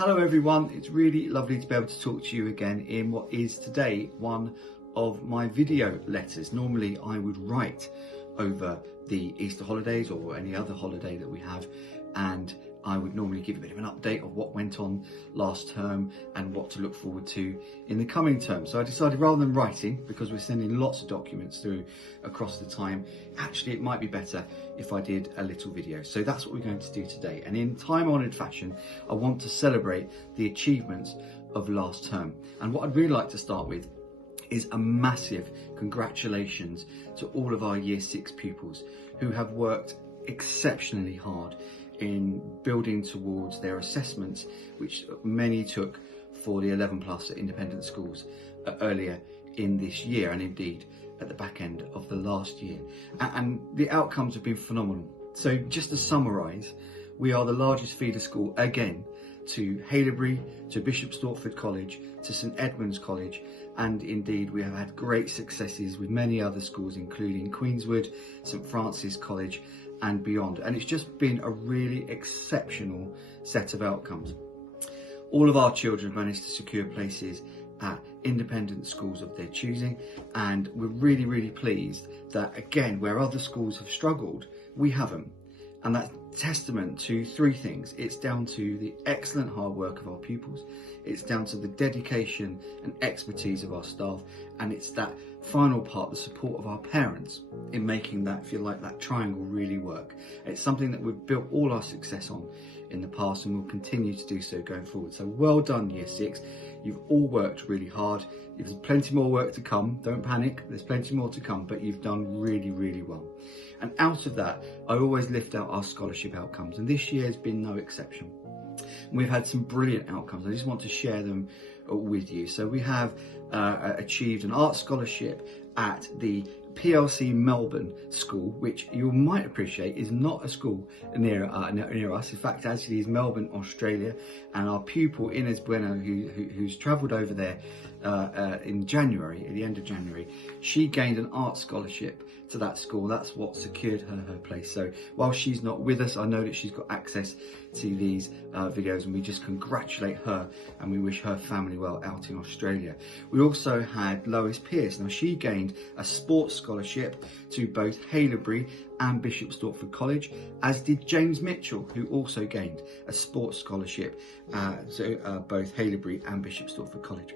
Hello everyone, it's really lovely to be able to talk to you again in what is today one of my video letters. Normally I would write over the Easter holidays or any other holiday that we have, and I would normally give a bit of an update of what went on last term and what to look forward to in the coming term. So I decided, rather than writing, because we're sending lots of documents through across the time, actually it might be better if I did a little video. So that's what we're going to do today. And in time-honoured fashion, I want to celebrate the achievements of last term. And what I'd really like to start with is a massive congratulations to all of our Year 6 pupils who have worked exceptionally hard in building towards their assessments, which many took for the 11 plus at independent schools earlier in this year, and indeed at the back end of the last year. And the outcomes have been phenomenal. So just to summarise, we are the largest feeder school again to Haileybury, to Bishop Stortford College, to St Edmunds College, and indeed we have had great successes with many other schools including Queenswood, St Francis College and beyond. And it's just been a really exceptional set of outcomes. All of our children managed to secure places at independent schools of their choosing, and we're really pleased that, again, where other schools have struggled, we haven't. And that's testament to three things. It's down to the excellent hard work of our pupils, it's down to the dedication and expertise of our staff, and it's that final part, the support of our parents in making that, if you like, that triangle really work. It's something that we've built all our success on in the past and will continue to do so going forward. So well done, Year 6. You've all worked really hard. There's plenty more work to come. Don't panic. There's plenty more to come, but you've done really well. And out of that, I always lift out our scholarship outcomes, and this year has been no exception. We've had some brilliant outcomes. I just want to share them with you. So we have achieved an art scholarship at the PLC Melbourne school, which you might appreciate is not a school near us. In fact, actually is Melbourne, Australia. And our pupil Inez Bueno, who's travelled over there in January, at the end of January, she gained an art scholarship to that school. That's what secured her place. So while she's not with us, I know that she's got access to these videos, and we just congratulate her and we wish her family well out in Australia. We also had Lois Pearce. Now she gained a sports scholarship to both Haileybury and Bishop Stortford College, as did James Mitchell, who also gained a sports scholarship to both Haileybury and Bishop Stortford College.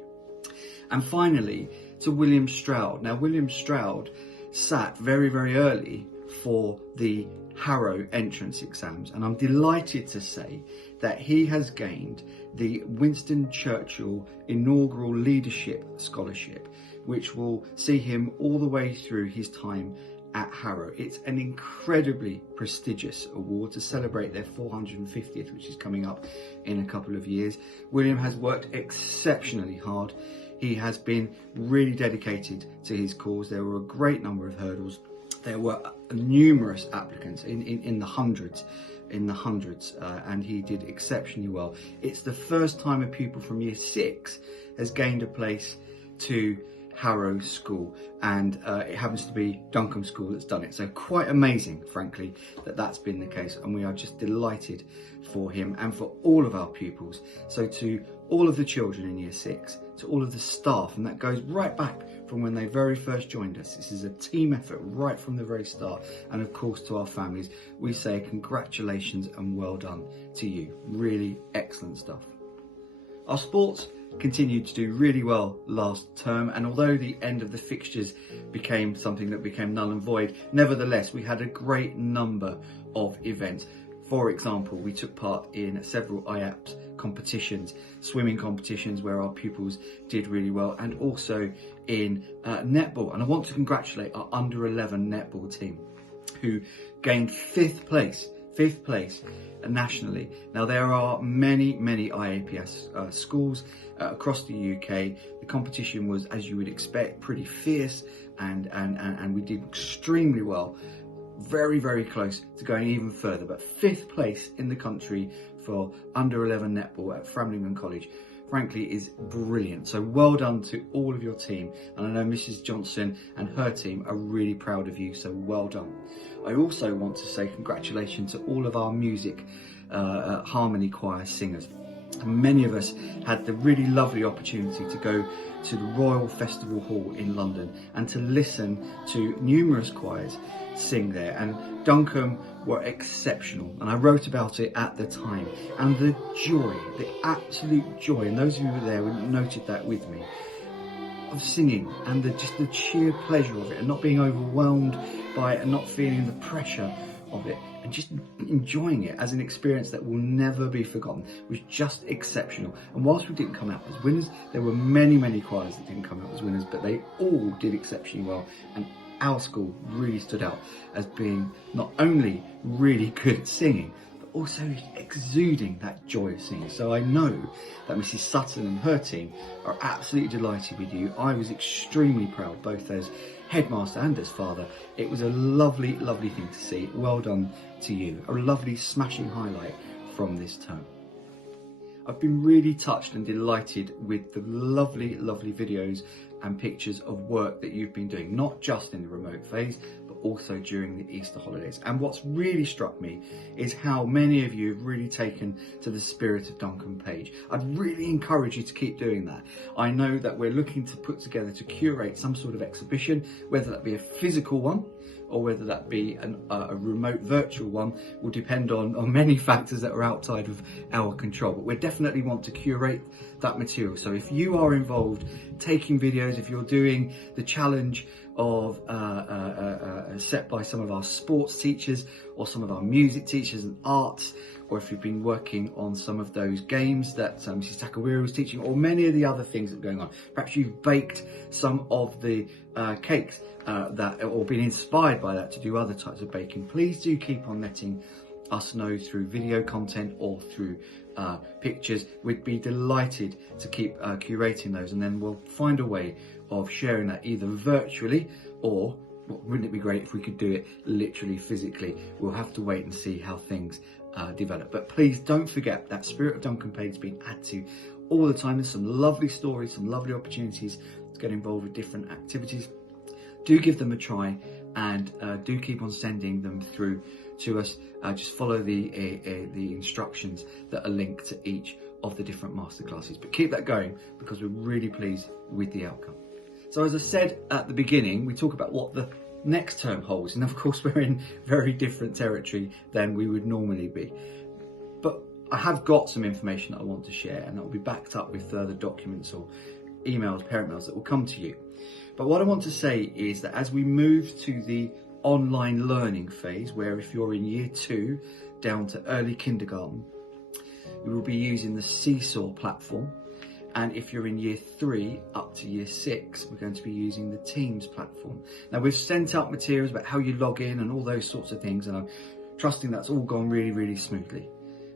And finally, to William Stroud. Now, William Stroud sat very early for the Harrow entrance exams, and I'm delighted to say that he has gained the Winston Churchill Inaugural Leadership Scholarship, which will see him all the way through his time at Harrow. It's an incredibly prestigious award to celebrate their 450th, which is coming up in a couple of years. William has worked exceptionally hard. He has been really dedicated to his cause. There were a great number of hurdles. There were numerous applicants in the hundreds, and he did exceptionally well. It's the first time a pupil from Year 6 has gained a place to Harrow School, and it happens to be Duncombe School that's done it. So quite amazing, frankly, that that's been the case, and we are just delighted for him and for all of our pupils. So to all of the children in Year 6, to all of the staff, and that goes right back from when they very first joined us. This is a team effort right from the very start, and of course to our families, we say congratulations and well done to you. Really excellent stuff. Our sports continued to do really well last term, and although the end of the fixtures became something that became null and void, nevertheless we had a great number of events. For example, we took part in several IAPS competitions, swimming competitions where our pupils did really well, and also in netball. And I want to congratulate our under 11 netball team, who gained fifth place nationally. Now there are many IAPS schools across the UK. The competition was, as you would expect, pretty fierce, and we did extremely well. Very close to going even further, but fifth place in the country for under 11 netball at Framlingham College, frankly, is brilliant. So well done to all of your team, and I know Mrs Johnson and her team are really proud of you, so well done. I also want to say congratulations to all of our music harmony choir singers. Many of us had the really lovely opportunity to go to the Royal Festival Hall in London and to listen to numerous choirs sing there, and Duncombe were exceptional, and I wrote about it at the time, and the joy, the absolute joy, and those of you who were there noted that with me, of singing, and just the sheer pleasure of it, and not being overwhelmed by it, and not feeling the pressure of it, and just enjoying it as an experience that will never be forgotten, was just exceptional. And whilst we didn't come out as winners, there were many choirs that didn't come out as winners, but they all did exceptionally well, and our school really stood out as being not only really good at singing, but also exuding that joy of singing. So I know that Mrs. Sutton and her team are absolutely delighted with you. I was extremely proud, both as headmaster and as father. It was a lovely thing to see. Well done to you. A lovely smashing highlight from this term. I've been really touched and delighted with the lovely videos and pictures of work that you've been doing, not just in the remote phase, but also during the Easter holidays. And what's really struck me is how many of you have really taken to the spirit of Duncombe Page. I'd really encourage you to keep doing that. I know that we're looking to put together, to curate some sort of exhibition, whether that be a physical one, or whether that be a remote virtual one, will depend on many factors that are outside of our control. But we definitely want to curate that material. So if you are involved taking videos, if you're doing the challenge of set by some of our sports teachers or some of our music teachers and arts, or if you've been working on some of those games that Mrs. Takawira was teaching, or many of the other things that are going on. Perhaps you've baked some of the cakes or been inspired by that to do other types of baking. Please do keep on letting us know through video content or through pictures. We'd be delighted to keep curating those, and then we'll find a way of sharing that either virtually or, wouldn't it be great if we could do it literally physically? We'll have to wait and see how things develop. But please don't forget that spirit of Duncombe Page is being added to all the time. There's some lovely stories, some lovely opportunities to get involved with different activities. Do give them a try, and do keep on sending them through to us. Just follow the instructions that are linked to each of the different masterclasses. But keep that going, because we're really pleased with the outcome. So as I said at the beginning, we talk about what the next term holds, and of course we're in very different territory than we would normally be. But I have got some information that I want to share, and that will be backed up with further documents or emails, parent mails that will come to you. But what I want to say is that as we move to the online learning phase, where if you're in year 2 down to early kindergarten, we will be using the Seesaw platform. And if you're in year 3 up to year 6, we're going to be using the Teams platform. Now, we've sent out materials about how you log in and all those sorts of things, and I'm trusting that's all gone really smoothly.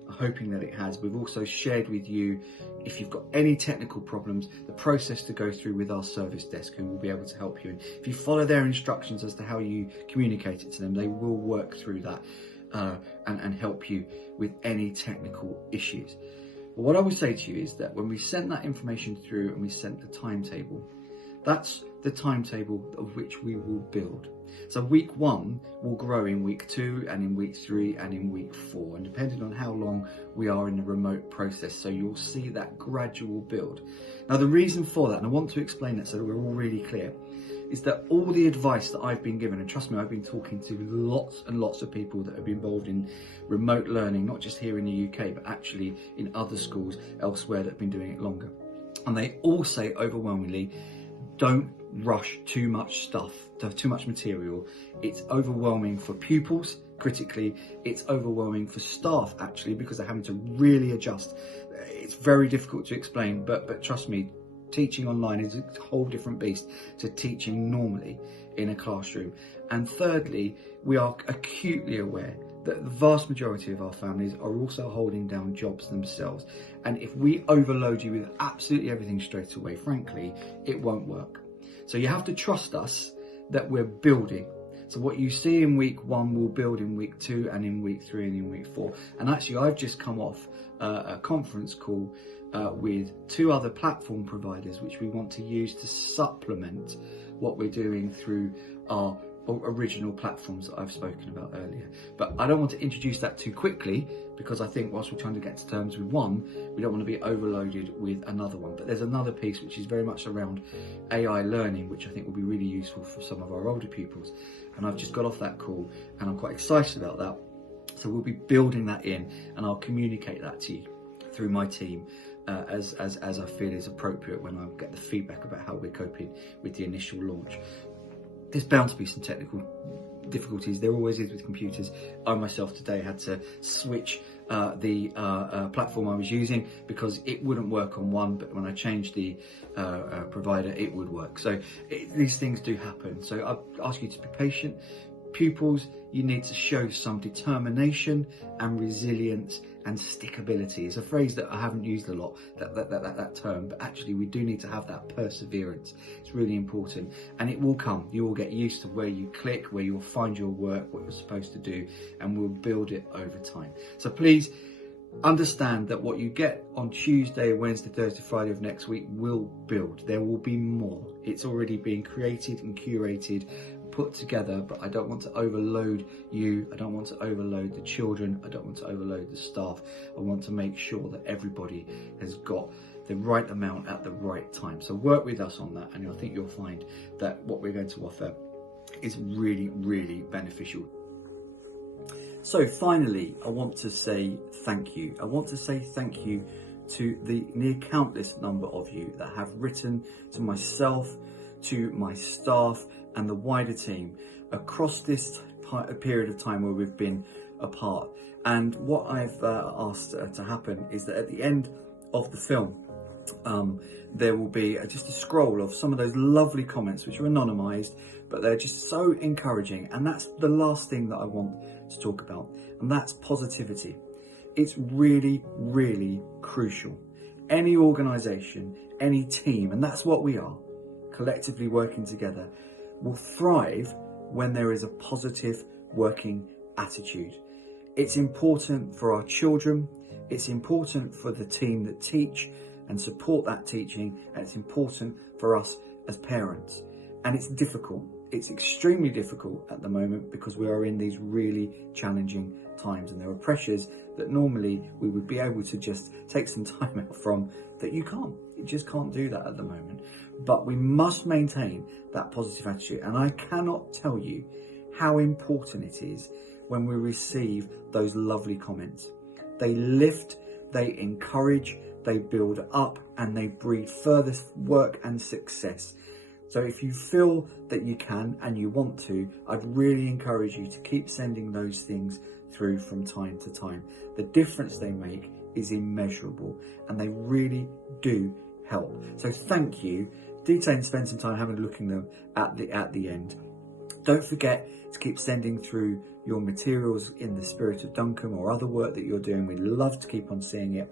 I'm hoping that it has. We've also shared with you, if you've got any technical problems, the process to go through with our service desk, who will be able to help you. And if you follow their instructions as to how you communicate it to them, they will work through that and help you with any technical issues. But what I would say to you is that when we sent that information through and we sent the timetable, that's the timetable of which we will build. So week 1 will grow in week 2 and in week 3 and in week 4, and depending on how long we are in the remote process, so you'll see that gradual build. Now, the reason for that, and I want to explain that so that we're all really clear, is that all the advice that I've been given, and trust me, I've been talking to lots and lots of people that have been involved in remote learning, not just here in the UK, but actually in other schools elsewhere that have been doing it longer. And they all say overwhelmingly, don't rush too much stuff, too much material. It's overwhelming for pupils, critically. It's overwhelming for staff, actually, because they're having to really adjust. It's very difficult to explain, but trust me, teaching online is a whole different beast to teaching normally in a classroom. And thirdly, we are acutely aware that the vast majority of our families are also holding down jobs themselves. And if we overload you with absolutely everything straight away, frankly, it won't work. So you have to trust us that we're building. So what you see in week 1 will build in week 2 and in week 3 and in week 4. And actually, I've just come off a conference call with 2 other platform providers, which we want to use to supplement what we're doing through our original platforms that I've spoken about earlier. But I don't want to introduce that too quickly, because I think whilst we're trying to get to terms with one, we don't want to be overloaded with another one. But there's another piece which is very much around AI learning, which I think will be really useful for some of our older pupils. And I've just got off that call and I'm quite excited about that. So we'll be building that in, and I'll communicate that to you through my team as I feel is appropriate when I get the feedback about how we're coping with the initial launch. There's bound to be some technical difficulties. There always is with computers. I myself today had to switch the platform I was using because it wouldn't work on one, but when I changed the provider, it would work. So these things do happen. So I ask you to be patient. Pupils, you need to show some determination and resilience and stickability. It's a phrase that I haven't used a lot, that term, but actually we do need to have that perseverance. It's really important, and it will come. You will get used to where you click, where you'll find your work, what you're supposed to do, and we'll build it over time. So please understand that what you get on Tuesday, Wednesday, Thursday, Friday of next week will build. There will be more. It's already being created and curated, put together, but I don't want to overload you. I don't want to overload the children. I don't want to overload the staff. I want to make sure that everybody has got the right amount at the right time. So work with us on that, and I think you'll find that what we're going to offer is really, really beneficial. So finally, I want to say thank you. I want to say thank you to the near countless number of you that have written to myself, to my staff and the wider team across this period of time where we've been apart. And what I've asked to happen is that at the end of the film, there will be just a scroll of some of those lovely comments which are anonymised, but they're just so encouraging. And that's the last thing that I want to talk about, and that's positivity. It's really, really crucial. Any organisation, any team, and that's what we are, collectively working together, will thrive when there is a positive working attitude. It's important for our children, it's important for the team that teach and support that teaching, and it's important for us as parents. And it's difficult. It's extremely difficult at the moment because we are in these really challenging times, and there are pressures that normally we would be able to just take some time out from that you can't. You just can't do that at the moment. But we must maintain that positive attitude, and I cannot tell you how important it is when we receive those lovely comments. They lift, they encourage, they build up, and they breed further work and success. So if you feel that you can and you want to, I'd really encourage you to keep sending those things through from time to time. The difference they make is immeasurable, and they really do help. So thank you. Do take and spend some time having a look at them at the end. Don't forget to keep sending through your materials in the spirit of Duncombe or other work that you're doing. We'd love to keep on seeing it.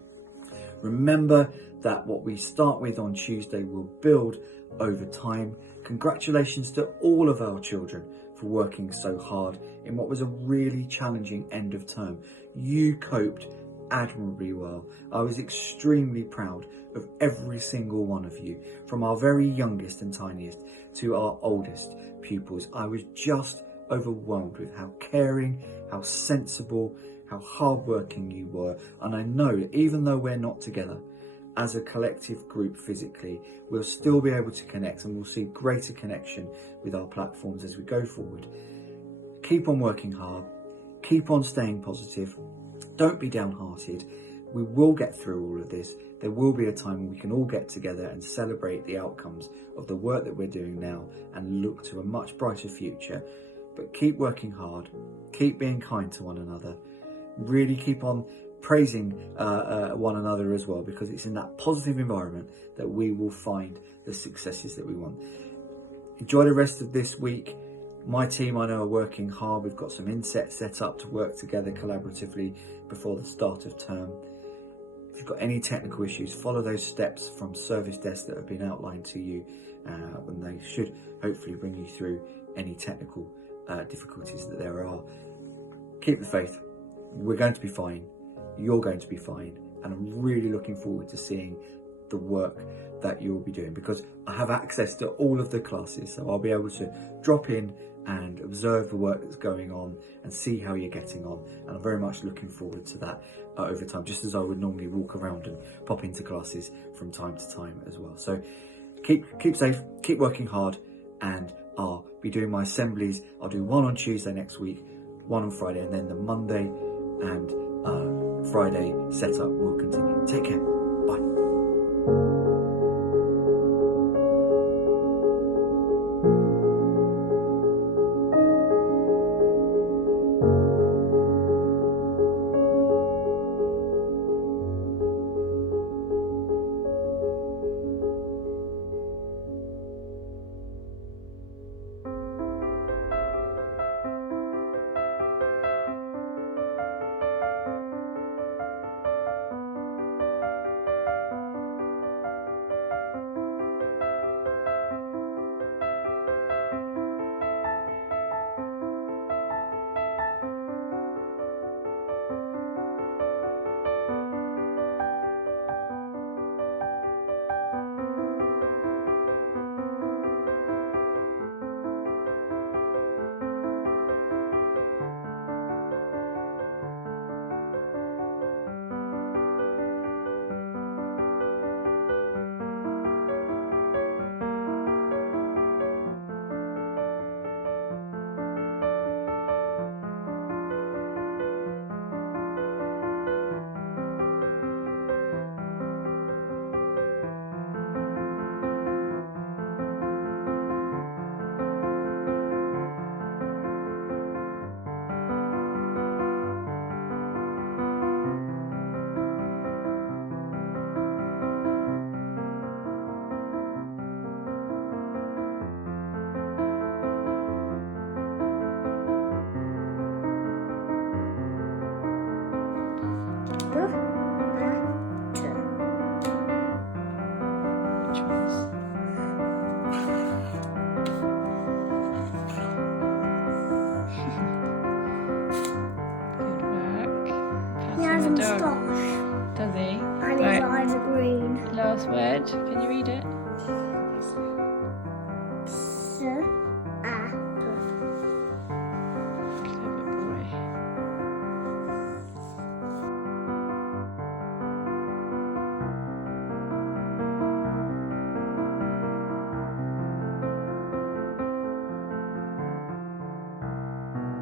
Remember that what we start with on Tuesday will build over time. Congratulations to all of our children for working so hard in what was a really challenging end of term. You coped admirably well. I was extremely proud of every single one of you, from our very youngest and tiniest to our oldest pupils. I was just overwhelmed with how caring, how sensible, how hardworking you were. And I know that even though we're not together as a collective group physically, we'll still be able to connect, and we'll see greater connection with our platforms as we go forward. Keep on working hard, keep on staying positive, don't be downhearted. We will get through all of this. There will be a time when we can all get together and celebrate the outcomes of the work that we're doing now and look to a much brighter future. But keep working hard, keep being kind to one another, really keep on praising one another as well, because it's in that positive environment that we will find the successes that we want. Enjoy the rest of this week. My team, I know, are working hard. We've got some insets set up to work together collaboratively before the start of term. If you've got any technical issues, follow those steps from service desk that have been outlined to you, and they should hopefully bring you through any technical difficulties that there are. Keep the faith. We're going to be fine. You're going to be fine. And I'm really looking forward to seeing the work that you'll be doing, because I have access to all of the classes, so I'll be able to drop in and observe the work that's going on and see how you're getting on. And I'm very much looking forward to that over time, just as I would normally walk around and pop into classes from time to time as well. So keep safe, keep working hard, and I'll be doing my assemblies. I'll do one on Tuesday next week, one on Friday, and then the Monday and Friday setup will continue. Take care. Bye. Does he? And his eyes are green. Last word. Can you read it? Clever boy.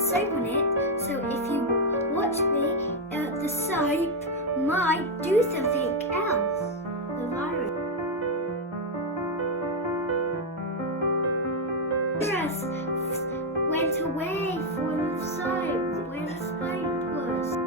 soap on it, so if you watch me, the soap might do something else. The virus went away from the soap where the soap was.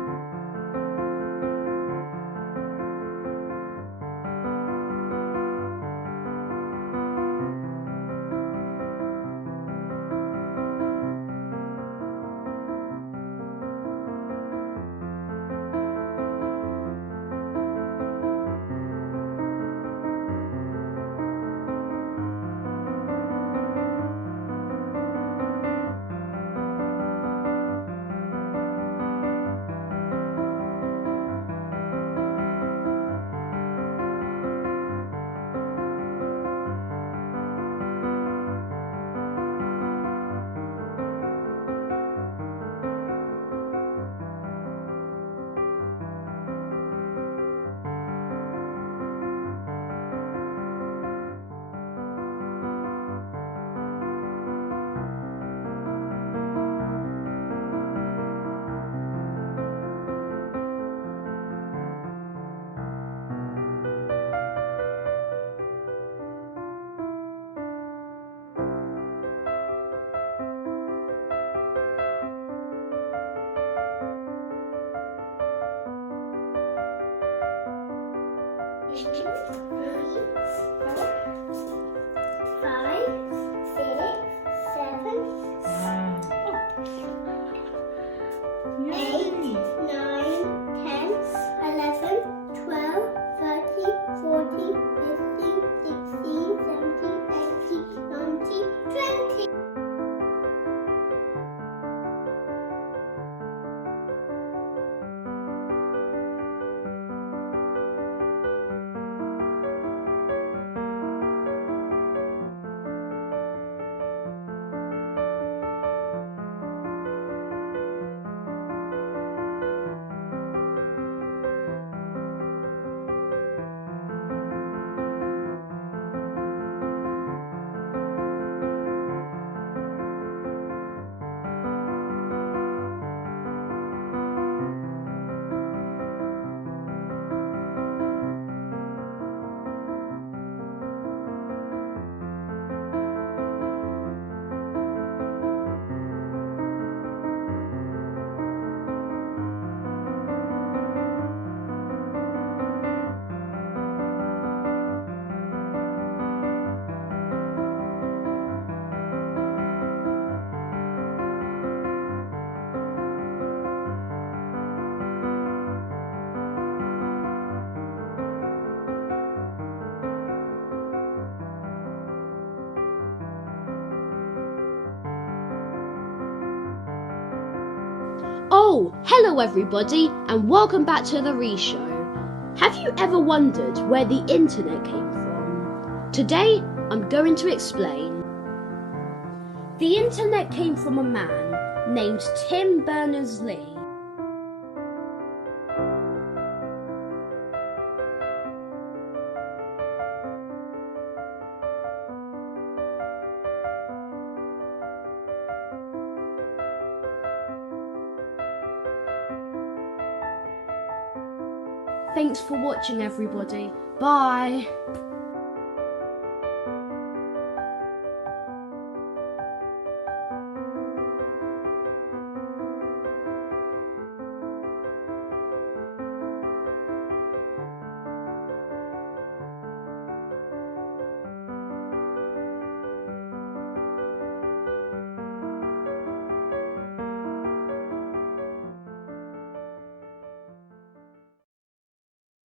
Oh, hello everybody, and welcome back to the Re-Show. Have you ever wondered where the internet came from? Today, I'm going to explain. The internet came from a man named Tim Berners-Lee. Thanks for watching, everybody. Bye.